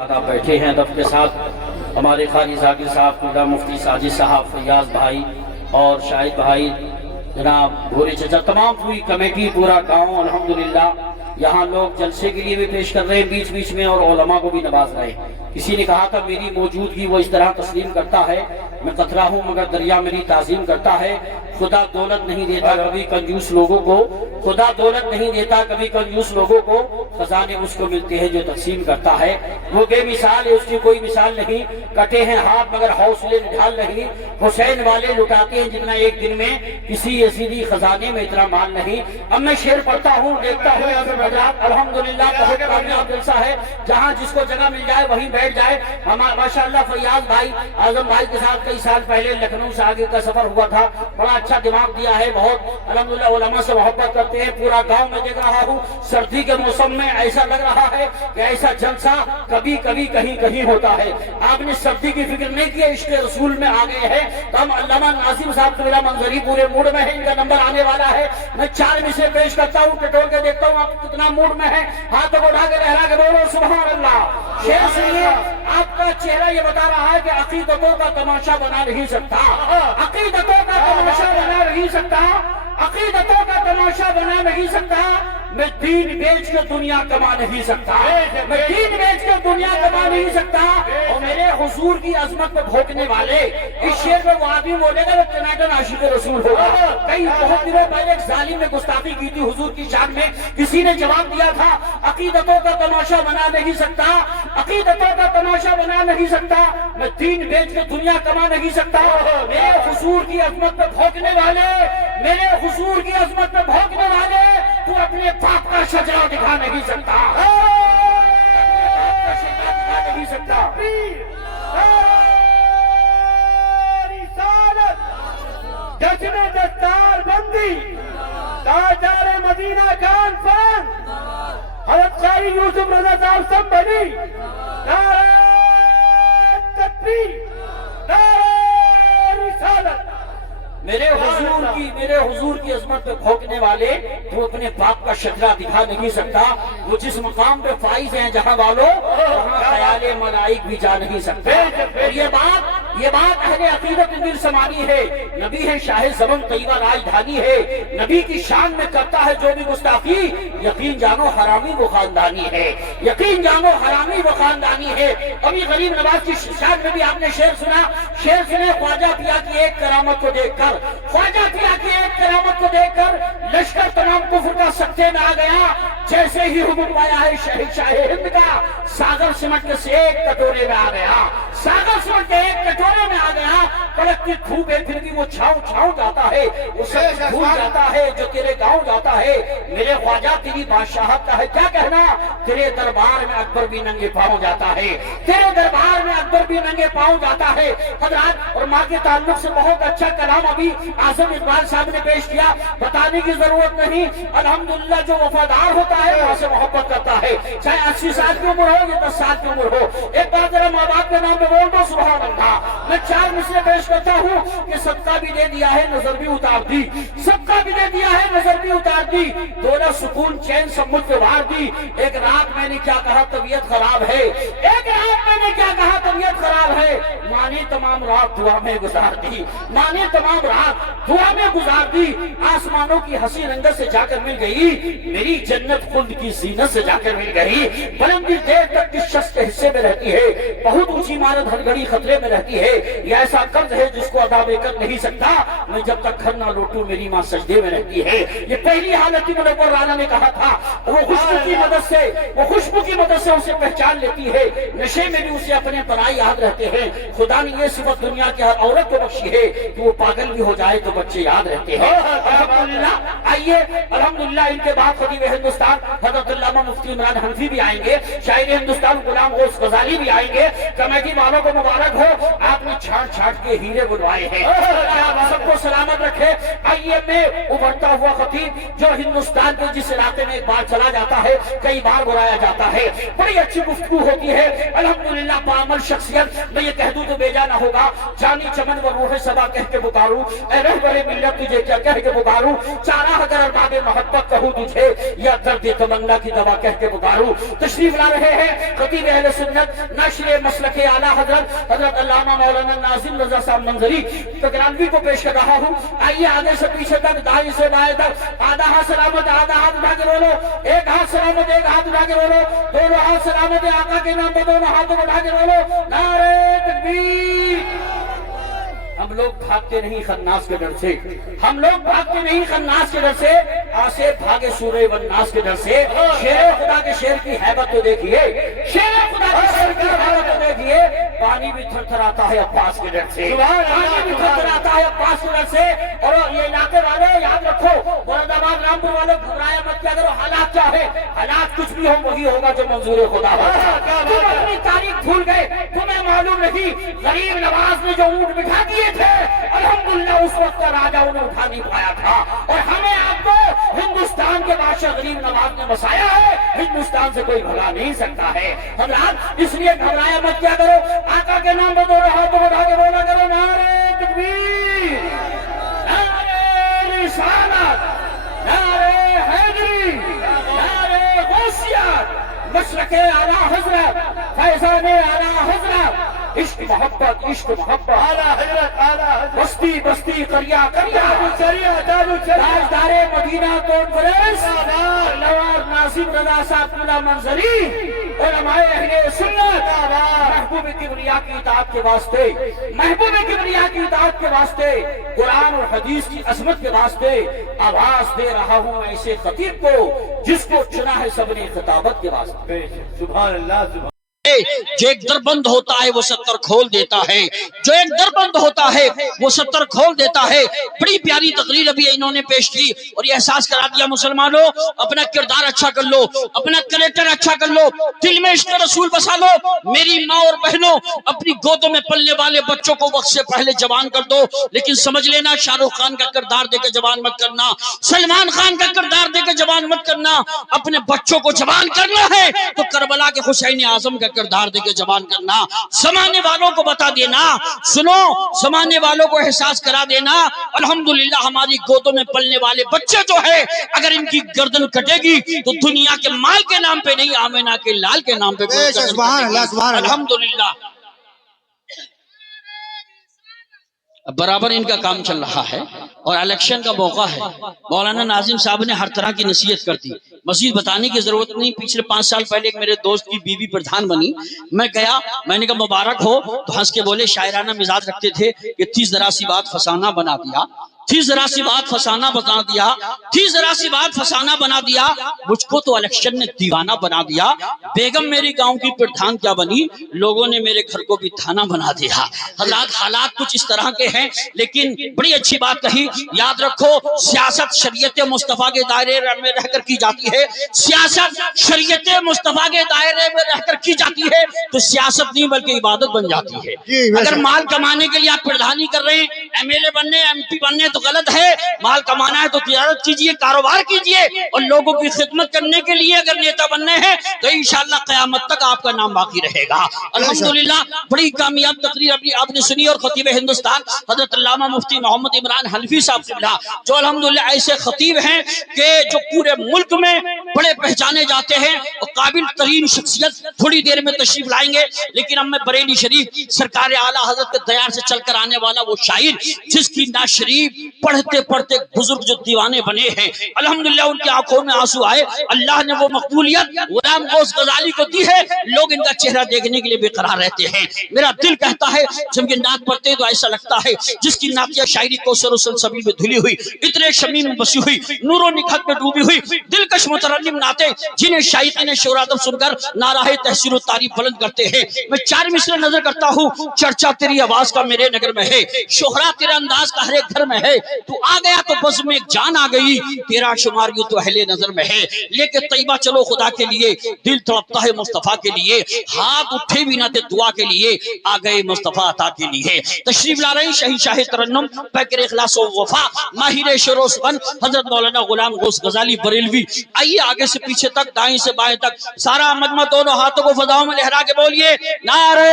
آپ بیٹھے ہیں ادب کے ساتھ ہمارے قاری ذاکر صاحب خدا مفتی ساجد صاحب فیاض بھائی اور شاہد بھائی جناب بھوری چچا تمام پوری کمیٹی پورا گاؤں الحمدللہ یہاں لوگ جلسے کے لیے بھی پیش کر رہے ہیں بیچ بیچ میں اور علماء کو بھی نواز رہے ہیں۔ کسی نے کہا تھا میری موجودگی وہ اس طرح تسلیم کرتا ہے میں قطرہ ہوں مگر دریا میری تعظیم کرتا ہے۔ خدا دولت نہیں دیتا کبھی کنجوس لوگوں کو، خدا دولت نہیں دیتا کبھی کنجوس لوگوں کو، خزانے اس کو ملتے ہیں جو تقسیم کرتا ہے۔ وہ بے مثال ہے اس کی کوئی مثال نہیں، کٹے ہیں ہاتھ مگر حوصلے نڈھال نہیں۔ حسین والے لٹاتے ہیں جتنا ایک دن میں کسی یزیدی خزانے میں اتنا مال نہیں۔ اب میں شعر پڑھتا ہوں دیکھتا ہوں الحمدللہ بہت کامیاب جلسہ ہے، جہاں جس کو جگہ مل جائے وہیں بیٹھ جائے۔ ماشاءاللہ فیاض بھائی اعظم بھائی کے ساتھ کئی سال پہلے لکھنؤ سے آگے کا سفر ہوا تھا، بڑا اچھا دماغ دیا ہے، بہت الحمدللہ علماء سے محبت کرتے ہیں۔ پورا گاؤں میں دیکھ رہا ہوں سردی کے موسم میں ایسا لگ رہا ہے کہ ایسا جلسہ کبھی کبھی کہیں کہیں ہوتا ہے۔ آپ نے سردی کی فکر نہیں کی، عشق رسول میں آ گئے ہیں تو ہم علامہ ناظم صاحب کا میرا منظری پورے موڈ میں ہے، ان کا نمبر آنے والا ہے۔ میں 4 میں سے پیش کرتا ہوں، ٹٹول کے دیکھتا ہوں آپ کتنا موڈ میں ہے، ہاتھوں کو اٹھا کے لہرا کے بولو سبحان اللہ۔ شعر سنیے، آپ کا چہرہ یہ بتا رہا ہے کہ عقیدتوں کا تماشا بنا نہیں سکتا، عقیدتوں کا تماشا بنا نہیں سکتا، عقیدتوں کا تماشا بنا نہیں سکتا۔ میں دین بیچ کے دنیا کما نہیں سکتا، میں دین بیچ کے دنیا کما نہیں سکتا۔ اور میرے حضور کی عظمت کو بھونکنے والے اس شعر میں وہ آدمی بولے گا وہ چناٹن عاشق رسول ہوگا۔ کئی بہت دنوں پہلے ایک ظالم نے گستاخی کی تھی حضور کی شان میں، کسی نے جواب دیا تھا عقیدتوں کا تماشا بنا نہیں سکتا، عقیدتوں کا تماشا بنا نہیں سکتا، میں دین بیچ کے دنیا کما نہیں سکتا۔ میرے حضور کی عظمت پہ بھونکنے والے، میرے حضور کی عظمت پہ بھونکنے والے، تو اپنے باپ کا شجرہ دکھا نہیں سکتا، نہیں سکتا۔ جشن دستار بندی تاجدار مدینہ کانفرنس حضرت قاری یوسف رضا صاحب سب بنی نعرہ تکبیر نعرہ رسالت۔ میرے حضور کی عظمت پہ بھونکنے والے تو اپنے باپ کا شجرہ دکھا نہیں سکتا۔ وہ جس مقام پہ فائز ہیں جہاں والوں وہاں خیال ملائک بھی جا نہیں سکتے۔ اور یہ بات اہل عقیدت دل سمانی ہے، نبی ہے شاہ زبان طیبہ راجدھانی ہے، نبی کی شان میں کرتا ہے جو بھی گستاخی یقین جانو حرامی وہ خاندانی ہے، یقین جانو حرامی وہ خاندانی ہے۔ ابھی غریب نواز کی شان میں بھی آپ نے شعر سنا، شعر سنے خواجہ پیا کی ایک کرامت کو دیکھ کر، خواجہ پیا کی ایک کرامت کو دیکھ کر لشکر تمام کفر کا سکتے میں آ گیا، جیسے ہی حکم پایا ہے شاہ ہند کا، ساگر سمٹ کے سے ایک کٹورے میں آ گیا، ساگر سمٹ کے ایک کٹورے میں آ گیا۔ کڑکتی دھوپ ہے پھر بھی وہ چھاؤں جاتا ہے، وہ سب بھول جاتا ہے جو تیرے گاؤں جاتا ہے۔ میرے خواجہ تیری بادشاہت کا ہے کیا کہنا، تیرے دربار میں اکبر بھی ننگے پاؤں جاتا ہے، تیرے دربار میں اکبر بھی ننگے پاؤں جاتا ہے۔ حضرات اور ماں کے تعلق سے بہت اچھا کلام ابھی اعظم اقبال صاحب نے پیش کیا، بتانے کی ضرورت نہیں۔ الحمدللہ جو وفادار ہوتا ہے وہاں سے محبت کرتا ہے، چاہے 80 سال کی عمر ہو یا 10 سال کی عمر ہو۔ ایک بار ذرا ماں باپ کے نام پہ بول دو سبحان اللہ۔ میں 4 مصرے پیش کرتا ہوں کہ صدقہ بھی دے دیا ہے نظر بھی اتار دی، صدقہ بھی دے دیا ہے نظر بھی اتار دی، دولت سکون چین سب مجھ پہ وار دی۔ ایک رات میں نے کیا کہا طبیعت خراب ہے، ایک رات میں نے کیا کہا طبیعت خراب ہے، ماں نے تمام رات دعا میں گزار دی، ماں نے تمام رات دعا میں گزار دی۔ آسمانوں کی ہنسی رنگت سے جا کر مل گئی، میری جنت خلد کی زینت سے جا کر مل گئی۔ بلندی دیر تک کس شخص کے حصے میں رہتی ہے، بہت اونچی عمارت ہر گھڑی خطرے میں رہتی ہے، یہ ایسا قرض ہے جس کو ادا کر نہیں سکتا، میں جب تک گھر نہ لوٹوں میری ماں سجدے میں رہتی ہے۔ یہ پہلی حالت تھی منور رانا نے کہا تھا، وہ خوشبو کی مدد سے اسے پہچان لیتی ہے، نشے میں بھی اسے اپنے پرائی یاد رہتے ہیں۔ خدا نے یہ صفت دنیا کی ہر عورت کو بخشی ہے کہ وہ پاگل بھی ہو جائے تو بچے یاد رہتے ہیں۔ الحمدللہ آئیے الحمدللہ ان کے بعد خطیب ہندوستان حضرت علامہ مفتی عمران حنفی بھی آئیں گے، شاعر ہندوستان غلام غوث غزالی بھی آئیں گے۔ کمیٹی والوں کو مبارک ہو، آپ نے نے چھاٹ چھاٹ کے ہیرے بنوائے ہیں. سب کو سلامت رکھے. آئیے میں ابھرتا ہوا خطیب جو ہندوستان کے جس علاقے میں ایک بار چلا جاتا ہے کئی بار بلایا جاتا ہے, بڑی اچھی گفتگو ہوتی ہے الحمدللہ. بعمل شخصیت میں یہ کہہ دوں تو بیجا نہ ہوگا, جانی چمن و روح صبا کہہ کے پکاروں, اے رہبر ملت تجھے کیا کہہ کے پکاروں, چارہ اگر ارباب محبت کہوں تجھے یا درد تمنا کی دوا کہہ کے پکاروں. تشریف لا رہے ہیں خطیب اہل سنت ناشر مسلک اعلیٰ حضرت علامہ مولانا ناظم رضا صاحب منظری تگرانوی کو پیش کر رہا ہوں. آئیے آگے سے پیچھے تک, دائیں سے بائیں تک, آدھا ہاتھ سلامت, آدھا ہاتھ اٹھا کے بولو, ایک ہاتھ سلامت, ایک ہاتھ اٹھا کے بولو, دونوں ہاتھ سلامت ہے آقا کے نام پہ, دونوں ہاتھوں کو اٹھا کے بولو نعرہ تکبیر. ہم لوگ بھاگتے نہیں خناس کے ڈر سے, ہم لوگ بھاگتے نہیں خناس کے ڈر سے, آسے بھاگے سورہ والناس کے ڈر سے. شیر خدا کے شیر کی حیبت تو دیکھیے, شیر خدا کے شیر کی حیبت تو دیکھیے. پانی بھی تھر تھر آتا ہے عباس کے ڈر سے, پانی بھی تھر تھر آتا ہے عباس کے ڈر سے. اور یہ علاقے والے یاد رکھو, مراد آباد رامپور والے گھبرایا مت کیا کرو, حالات کیا ہے, حالات کچھ بھی ہو وہی ہوگا جو منظور خدا ہو. تم اپنی تاریخ بھول گئے, تمہیں معلوم نہیں غریب نواز نے جو اونٹ بٹھا دیے تھے الحمدللہ اس وقت کا راجہ انہیں اٹھا نہیں پایا تھا, اور ہمیں آپ کو ہندوستان کے بادشاہ غریب نواز نے بسایا ہے, ہندوستان سے کوئی بھگا نہیں سکتا ہے. حضرات اس لیے گھبرایا مت کیا کرو, آقا کے نام پر دونوں ہاتھوں اٹھا کے بولا کرو نعرہ تکبیر, نعرہ رسالت, نعرہ حیدری, نعرہ غوثیت, مشرق اعلیٰ حضرت, فیضان اعلیٰ حضرت, عشق محبت, عشق محبت, اعلیٰ حضرت, اعلیٰ حضرت, بستی بستی, کریا کریا, تاجدار مدینہ کانفرنس نواب ناظم رضا صاحب منظری, علماء اہل سنت, محبوب کبریا کی اطاعت کے واسطے, محبوب کبریا کی اطاعت کے واسطے, قرآن اور حدیث کی عظمت کے واسطے آواز دے رہا ہوں ایسے خطیب کو جس کو چنا ہے سب نے خطابت کے واسطے. سبحان اللہ, سبحان جو ایک در بند ہوتا ہے وہ 70 کھول دیتا ہے, جو ایک در بند ہوتا ہے وہ 70 کھول دیتا ہے. بڑی پیاری تقریر ابھی انہوں نے پیش کی اور یہ احساس کرا دیا مسلمانوں, اپنا کردار اچھا کر لو, اپنا کریکٹر اچھا کر لو, دل میں عشق رسول بسا لو. میری ماں اور بہنوں, اپنی گودوں میں پلنے والے بچوں کو وقت سے پہلے جوان کر دو, لیکن سمجھ لینا شاہ رخ خان کا کردار دے کے جوان مت کرنا, سلمان خان کا کردار دے کے جوان مت کرنا. اپنے بچوں کو جوان کرنا ہے تو کربلا کے حسین اعظم کا کردار دے کے جوان کرنا. زمانے والوں کو بتا دینا, سنو, زمانے والوں کو احساس کرا دینا الحمدللہ ہماری گودوں میں پلنے والے بچے جو ہے اگر ان کی گردن کٹے گی تو دنیا کے مال کے نام پہ نہیں, آمینہ کے لال کے نام پہ الحمدللہ. برابر ان کا کام چل رہا ہے اور الیکشن کا موقع ہے. مولانا ناظم صاحب نے ہر طرح کی نصیحت کر دی, مزید بتانے کی ضرورت نہیں. پچھلے 5 سال پہلے ایک میرے دوست کی بیوی پردھان بنی, میں گیا, میں نے کہا مبارک ہو, تو ہنس کے بولے, شاعرانہ مزاج رکھتے تھے کہ تھی ذرا سی بات فسانہ بنا دیا, تھی ذرا سی بات فسانہ بنا دیا, تھی ذرا سی بات فسانہ بنا دیا, مجھ کو تو الیکشن نے دیوانہ بنا دیا. بیگم میری گاؤں کی پردھان کیا بنی, لوگوں نے میرے گھر کو بھی تھانہ بنا دیا. حضرات حالات کچھ اس طرح کے ہیں, لیکن بڑی اچھی بات کہی. یاد رکھو, سیاست شریعت مصطفیٰ کے دائرے میں رہ کر کی جاتی ہے, سیاست شریعت مصطفیٰ کے دائرے میں رہ کر کی جاتی ہے تو سیاست نہیں بلکہ عبادت بن جاتی ہے. اگر مال کمانے کے لیے آپ پردھانی کر رہے ہیں, ایم ایل اے بننے, ایم پی بننے تو غلط ہے. مال کمانا ہے تو تجارت کیجئے, کاروبار کیجئے, اور لوگوں کی خدمت کرنے کے لیے اگر نیتا بننے ہیں تو انشاءاللہ قیامت تک آپ کا نام باقی رہے گا. الحمدللہ بڑی کامیاب تقریر آپ نے سنی, اور خطیب ہندوستان حضرت علامہ مفتی محمد عمران حنفی صاحب قبلہ جو الحمدللہ ایسے خطیب ہیں کہ جو پورے ملک میں بڑے پہچانے جاتے ہیں اور قابل ترین شخصیت, تھوڑی دیر میں تشریف لائیں گے. لیکن اب میں بریلی شریف سرکار اعلیٰ حضرت کے دیار سے چل کر آنے والا وہ شاعر جس کی نعت شریف پڑھتے پڑھتے بزرگ جو دیوانے بنے ہیں الحمدللہ ان کی آنکھوں میں آنسو آئے. اللہ نے وہ مقبولیت غلام غوث غزالی کو دی ہے, لوگ ان کا چہرہ دیکھنے کے لیے بے قرار رہتے ہیں. میرا دل کہتا ہے جب یہ نعت پڑھتے تو ایسا لگتا ہے جس کی نعتیہ شاعری کوثر و سلسبیل میں دھلی ہوئی, اتنے شمیم میں بسی ہوئی, نور و نکھت میں ڈوبی ہوئی, دلکش مترنم نعتیں جنہیں شائقین شور ادب سن کر نعرہ تحسین و تعریف بلند کرتے ہیں. میں 4 مصرے نظر کرتا ہوں, چرچا تیری آواز کا میرے نگر میں ہے, شہرا تیرا انداز کا ہر ایک گھر میں ہے, ہے تو آ گیا تو بس میں ایک جان آ گئی، تیرا شمار یوں تو اہل نظر میں ہے، لیکن طیبہ چلو خدا کے لیے، دل تڑپتا ہے مصطفیٰ کے لیے، ہاتھ اٹھے بھی نہ تھے دعا کے لیے، آ گئے مصطفیٰ عطا کے لیے۔ تشریف لا رہے ہیں شہنشاہ ترنم پیکر اخلاص و وفا ماہر شعر و سخن حضرت مولانا غلام غوث غزالی بریلوی۔ آئیے آگے سے پیچھے تک، دائیں سے بائیں تک، سارا مجمع دونوں ہاتھوں کو فضاؤں میں لہرا کے بولیے نعرہ